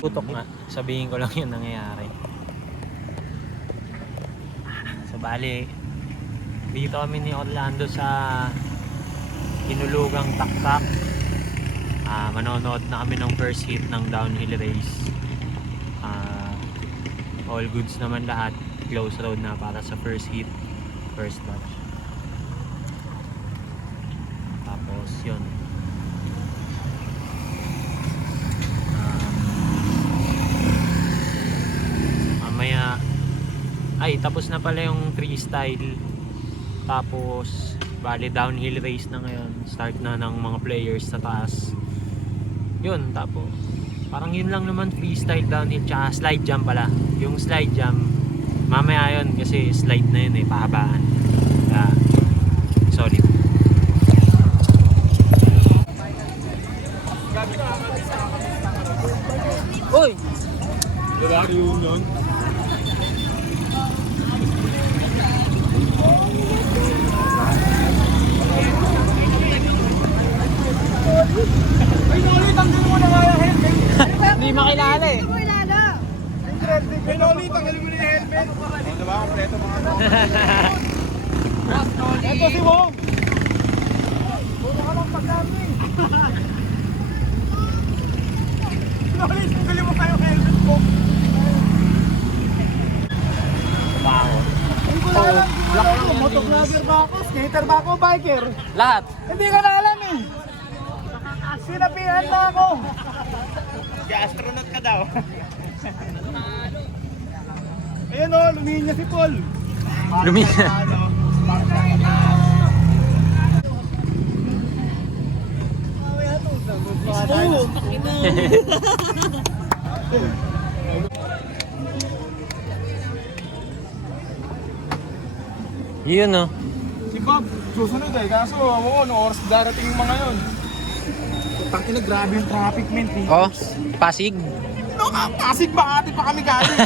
Putok nga, sabihin ko lang yung nangyayari. So bali, dito kami ni Orlando sa Hinulugang Taktak. Manonood na kami ng first hit ng downhill race. All goods naman lahat. Close road na para sa first hit, first batch. Tapos yun. Mamaya ay tapos na pala yung freestyle. Tapos bali downhill race na ngayon. Start na ng mga players sa taas. Yun, tapos parang yun lang naman, freestyle downhill tsaka slide jump pala. Yung slide jump mamaya yun kasi slide na yun pahabaan. Solid. Uy! Lari yun nun. Ay, Noli, tanggalin mo na nga yung helmet. Hindi makilala eh. Ay, Noli, tanggalin mo na yung helmet. Ano ba? Kompleto mga ano. Ito si Wong. Puro ka lang pagkami. Noli, tanggalin mo kayo helmet mo. Baho. Hindi ko na alam. Motovlogger ba ako? Skater ba ako? Biker? Lahat. Hindi ko na alam eh. Sinabihan na ako. Astronaut ka daw. Ayun o, lumihin niya si Paul. Lumihin. Yun oh. Si Bob, susunod eh. Kaso, ano oras darating yung mga yun. Tangina, grabe yung traffic, men. Oh, Pasig. No, Pasig ba? Ate pa kami galing.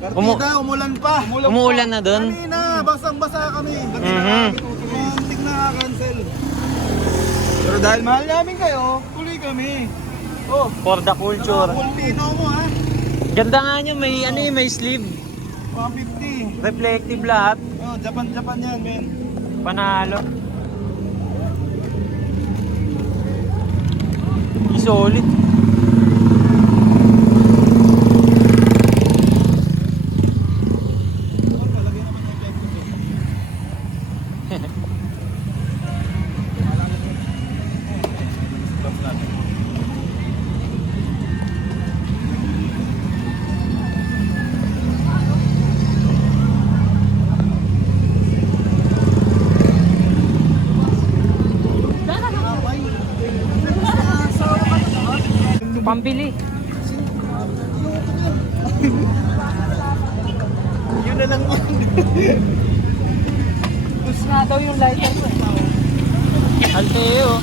Partida, umulan pa. Umuulan na dun? Kanina, basang-basa kami. Muntik na cancel. Pero dahil mahal namin kayo, tuloy kami. Oh, For the culture. Pulpino mo ha. Ganda nga nyo, may ano eh, may sleeve. 150. Reflective lahat. Oh, Japan yan, men. Panalo. Solid. Pambili. Yun na lang yun. Gusto nga daw yung lighter ko. Alteo.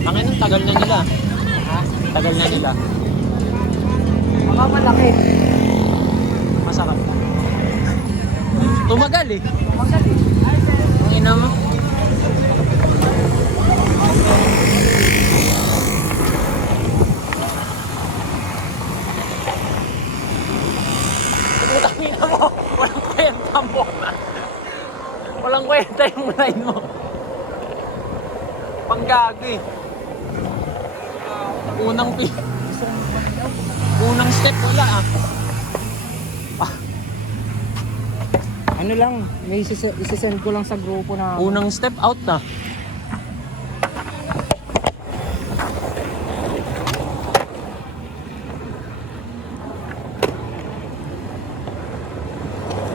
Ang tagal na nila. Tagal na nila. Baka malaki. Masarap. Tumagal eh. Tumagal eh. Ang ina mo. Tangina mo. Walang kwenta mo. Walang kwenta yung line mo. Panggagi. Unang step wala ah. Ano lang, may isisend ko lang sa grupo na Unang step out na.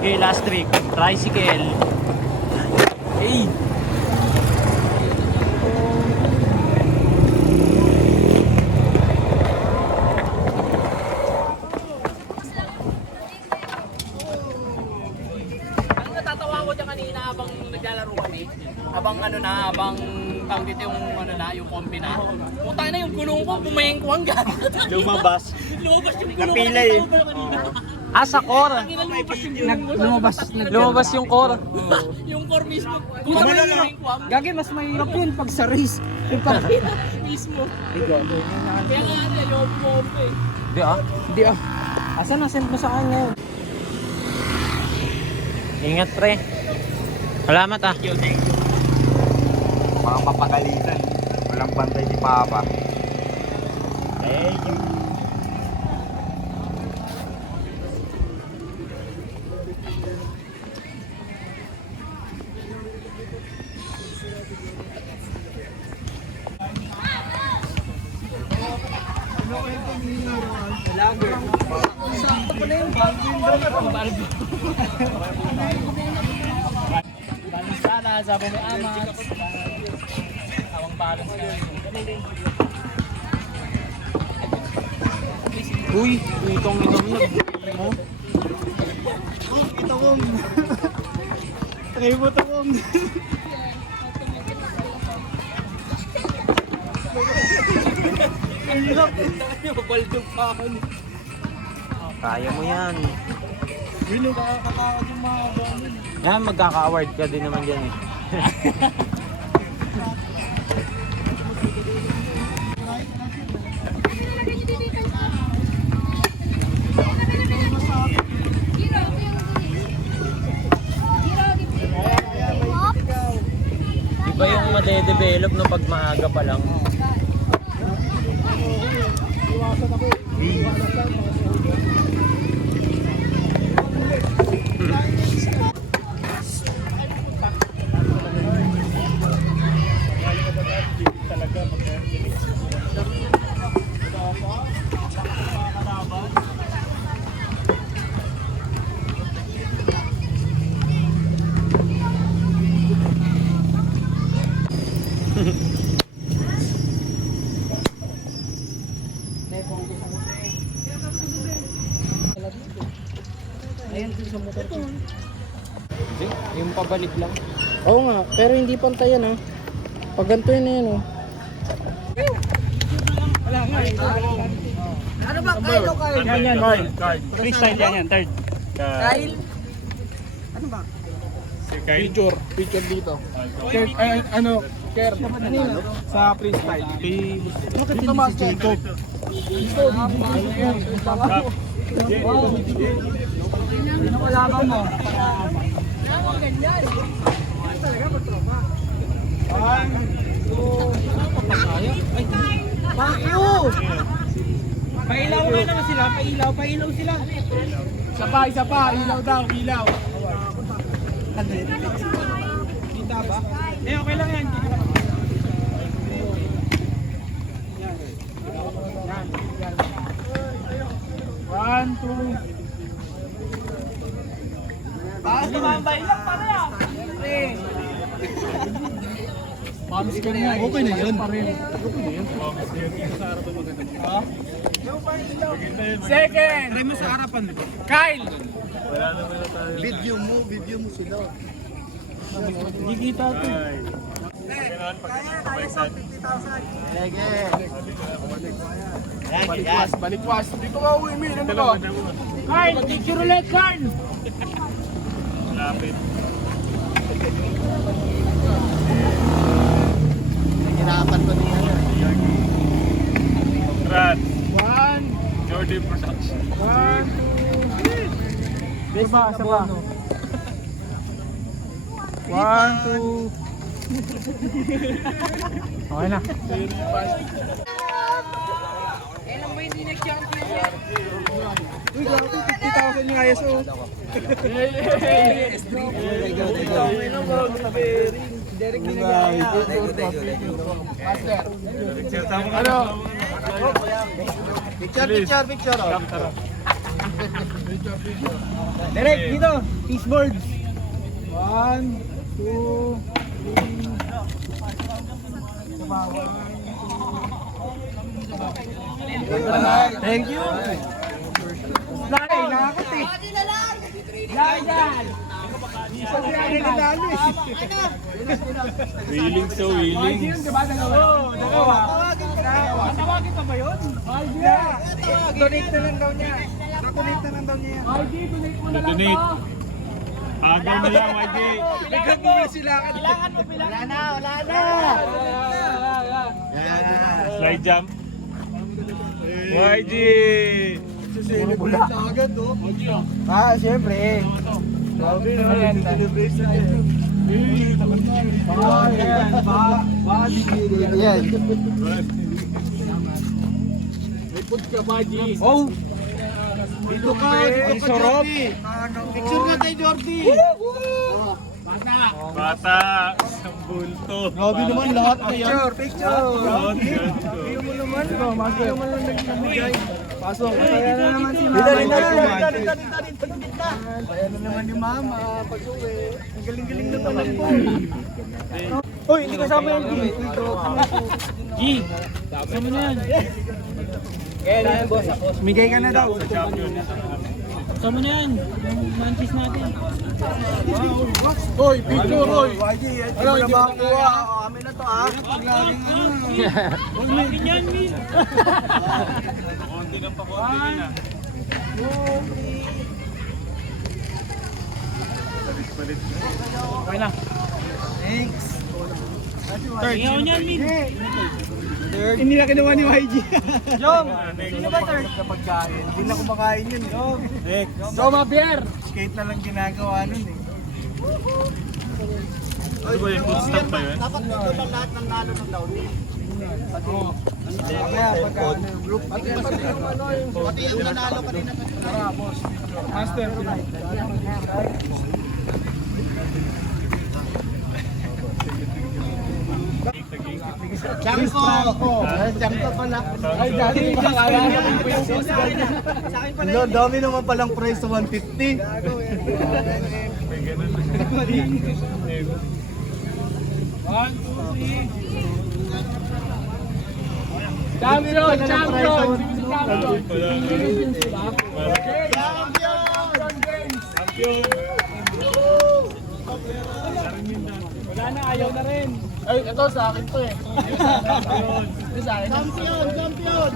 Okay, last trick. Tricycle. Hey! Ang natatawa ko dyan kanina habang naglalaro kami. Habang tawag dito yung yung kombi na. Putang na yung gulong ko, pumayeng ko hanggang. lumabas. Lumabas yung gulong ko. Napilay. Napilay. Sa core. Lumabas yung core. Yung core mismo. Kung ano lang. Gagi, mas mahirap yun pag sa race. Yung pag mismo. Kaya nga ano, yung pop eh. Di ah. Asa na send mo sa kanya yun? Ingat pre. Salamat ah. Mga mapagalitan. Walang bantay si Papa. Thank you. Sakto pa na yun. Balbo. Balbo sana, sabi may amat. Tawang balong ka. Uy, itong inom na. Ito kong. Try mo ito kong. Baldog pa ako. Kaya mo yan. Yun yung kakakakad yung mga ganun. Yan, magkaka-award ka din naman dyan eh. Iba yung made-develop no pag maaga pa lang. Hindi, yung pabalik lang. Oo nga, pero hindi pantay yan ha. Pag ganito yun na yan oh. Ano ba? Kyle o Kyle? Yan. Card. Freestyle yan. Third. Kyle? Ano ba? Si Kyle. Picture dito. Ker, sa freestyle. Dito master. Sino kalaban mo? Bakyo! Pailaw nga naman sila, pailaw sila. Isa pa, ilaw daw, ilaw. Kita ba? Eh, okay lang yan. One, two. Tumambay lang pala yan. Pams ka niya. Okay na yun. Second! Try mo sa harapan. Kyle! Video mo sila. Hindi kita ito. Balikwas. Dito ka uwi, Min. Ano ba? Kyle, picture ulit, Kyle! Lapit. Hirapan ko din yan. Rat. One, Jordi Production. one, two. Isa ba? One, two. Okay na. Kailan mo hindi nag-champion yan? Uy, grabe, 50,000 yung ISO. Derek ginagaya. Master. Ano? Picture. Derek, dito. Fishboard. One, two, three. Thank you. Lari, nakakot eh. Lari dyan. Willing so willing. Dalawa. Tawagin pa ba yun? Donate na lang daw niya. Donate na lang daw niya yan. YG, donate mo na lang Donate. to. Agaw na lang, YG. Bigyan mo na sila. Kailangan mo, Wala na, wala na. Slide jump. YG. Celebrate na agad, oh. Ah, siyempre. Grabe naman. Celebration na yun. Yan. May food ka ba, G? Oh! Dito ka, Jordy. Picture nga tayo, Jordy. Bata. Isang bulto. Grabe naman lahat na yan. Picture. Yun. Iyo mo naman. Iyo mo naman nagbibigay. Pasok. Kaya na naman si Mama. Dito. Kaya na naman ni Mama. Pag-uwi. Ang galing-galing na naman po. Uy, hindi kasama yan, G. G, sama na yan. Kaya na yan, boss. Migay ka na daw. Sama na yan. Yung mantis natin. Hoy, picture, Roy. Ano, hindi mo nakuha. Amin na to, ha? Paglaging ano. Huwag natin yan, Min. Konti ng pakonti nila. Palit-palit. Okay na. Thanks. Ingaw niyan, Min. Hindi na kinuha ni YG. Jom, sino ba third? Kapag kain. Hindi na kumakain yun. Jom. Next. Toma, beer. Skate na lang ginagawa nun eh. Ano ba yung food stop ba yun? Dapat dito lang lahat ng nalo ng Downy. Kaya pagka group. Pati yung ano yung... Pati yung nanalo kanina. Tara, boss. Master. Champo! Champo pala. Ay, dati pa kaya Lo, dami naman palang price sa 150. Champion, champion. Wala na, ayaw na rin. Ay, ito sa akin to eh. Ito sa akin. Champion! Champion!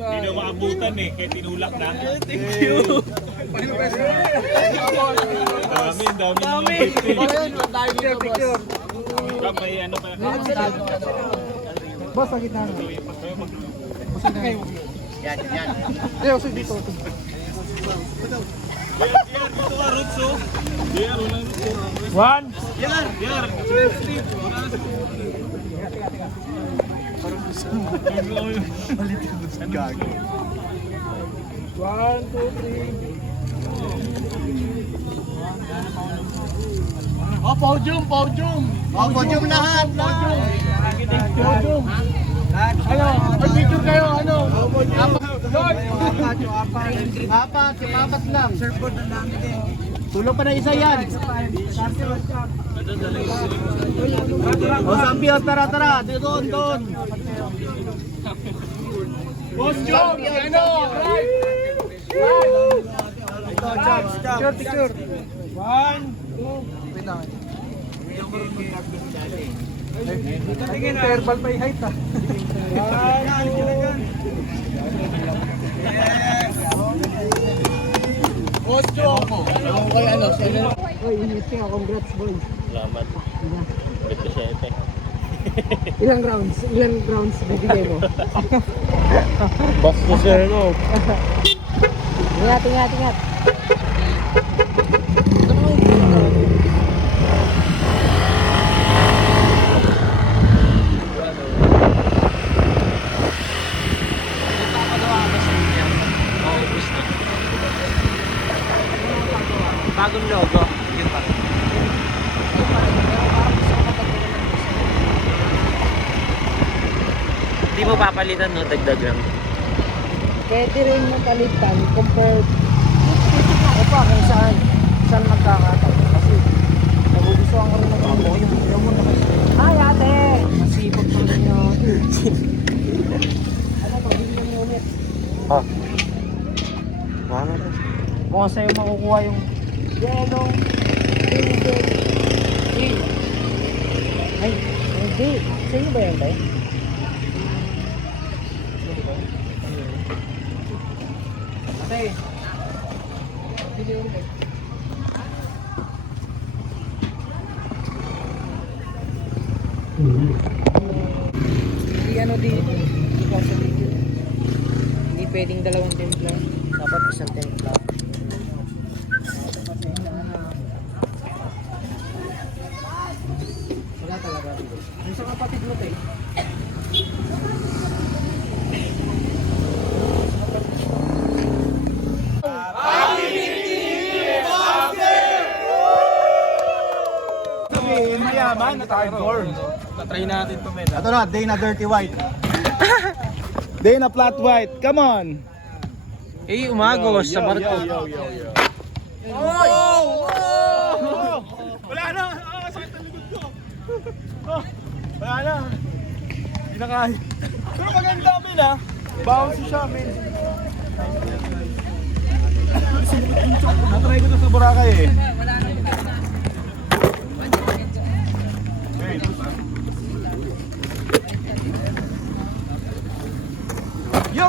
Hindi na maabutan eh, kaya tinulak na. Thank you! Dami. Picture! May ano pa. Boss, sa gitna na. Boss, na kayo. Yan. Ayaw, sa dito. Dito ka, Rutso. Diyan, wala Rutso. One. Yan. Gago. 1, 2, 3. Oh, podium! Oh, podium lahat! Podium. Ano? Pag-picture kayo, ano? Apat, si Papat lang. Surfboard na namin din. Tulong pa na isa yan. O, Sampion, tara. Doon. Boss Jom, ano? Picture. 1, 2. Tingin, verbal pa yung height ah. Boss Jom. Uy, init ka, congrats boy. Salamat. Ito siya ito. Ilang rounds bibigay mo? Basta siya no. Ingat. Bagong logo. Hindi mo papalitan, no? Dagdag lang. Pwede rin mapalitan compared ako pa kung saan magkakataon kasi nagugustuhan ko rin naman mo yung mo na kasi ay ate masipag pa rin yun ano to, billion unit kung sa'yo makukuha yung yellow, green. Ay, hindi. Sa'yo ba yan, tayo? Ate. Hindi yung tayo. Hindi ano dito. Hindi pwedeng dalawang templa. Dapat isang templa. Wala talaga. Ano sa kapatid mo tayo? Mayaman at hardcore. Try natin to, men. Ito na, day na dirty white. Day na flat white. Come on. Eh, umagos sa barko. Wala na. Sakit ang likod ko. Wala na. Hindi na kaya. Pero maganda men ah. Bouncy siya men. Natry ko to sa Boracay eh. Yo!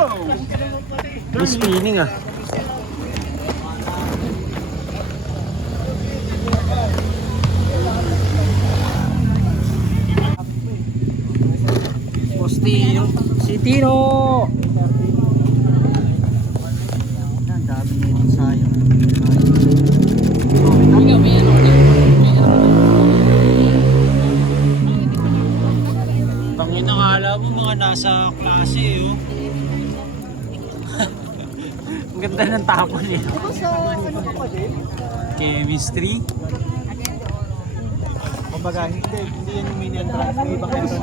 May spinning ah. Postino. Si Tino! Ang dami na yung sayang. Ikaw, may ano ulit. Tangin na kala mo mga nasa klase oh. Ang ganda ng tapon eh. Chemistry. Kumbaga, hindi yan yung mini entrance. May ibang entrance.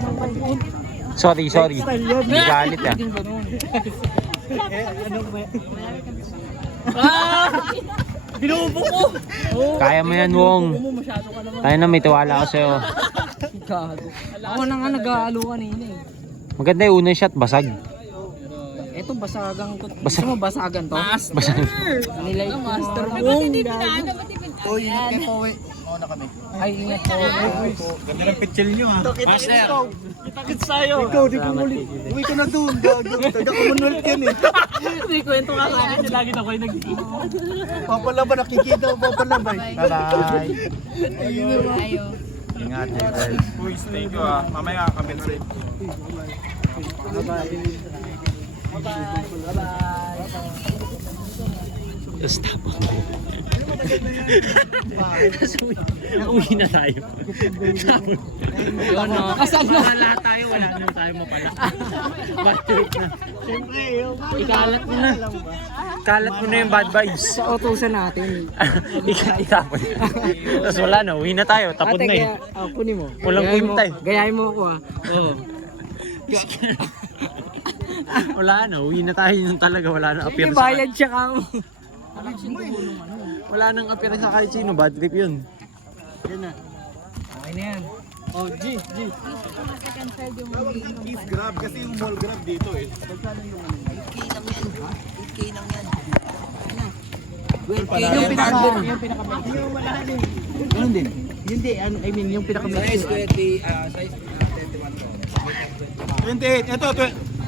Sorry. Galit ah. Binubo ko! Kaya mo yan, Wong. Tayo na, may tiwala ako sa'yo. Gago. Ako na nga nag-aalo kanina eh. Maganda yung unang shot, basag. Eto basagang to. Basag. Gusto mo basagan to? Basag. Nilay ko. Master Uy, ingat kayo po eh. Mauna kami. Ay, ingat po. Ganda ng pitchel nyo ha. Master. Itakit sa'yo. Ikaw, di ko muli. Uwi ka na doon. Taga-Commonwealth yan eh. May kwento ka sa akin. Lagi na ko'y nag-iip. Papalaba, nakikita ko papalaba eh. Bye-bye. Ingat kayo guys. Uy, thank you ah. Mamaya kami na rin. Stop. Uwi na tayo. Yun no. Kasal na. Wala tayo, wala na tayo mapala. Bad trip na. Siyempre, Ikalat mo na. Kalat mo na yung bad vibes. Sa utusan natin. Itapon. Tapos wala na, uwi na tayo. Tapon na eh. Kunin mo. Walang Gayahin mo- kwintay. Gayahin mo ako ah. Oo. Wala na, uwi na tayo yung talaga. Wala na appear May sa bayad siya ka mo. wala nang appear sa kahit sino. Bad trip yun. Yan na. Okay na yan. Oh, G. Kiss grab kasi yung mall grab dito eh. Yung pinaka-best. Yung pinaka-best. Yung malalim. Ganun din. Yun din. I mean, yung pinaka-best. 28. Ito,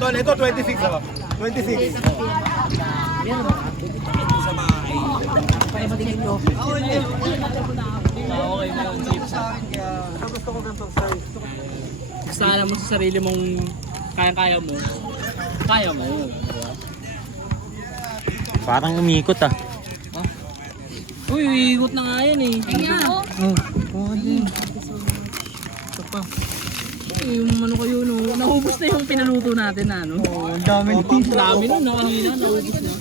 tol, ito 26 ako. 26. Gusto ko ganitong size. Basta alam mo sa sarili mong kaya-kaya mo. Kaya mo. Parang umikot ah. Uy, ikot na nga yan eh. Oo, din. Ito pa. Yung ano kayo no, naubos na yung pinaluto natin na ano. Oh, ang dami nito. Ang dami nun na kanina, naubos na.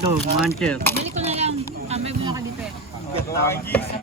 Ito, mancher. Bili ko na lang. May muna ka dito eh. Ganda.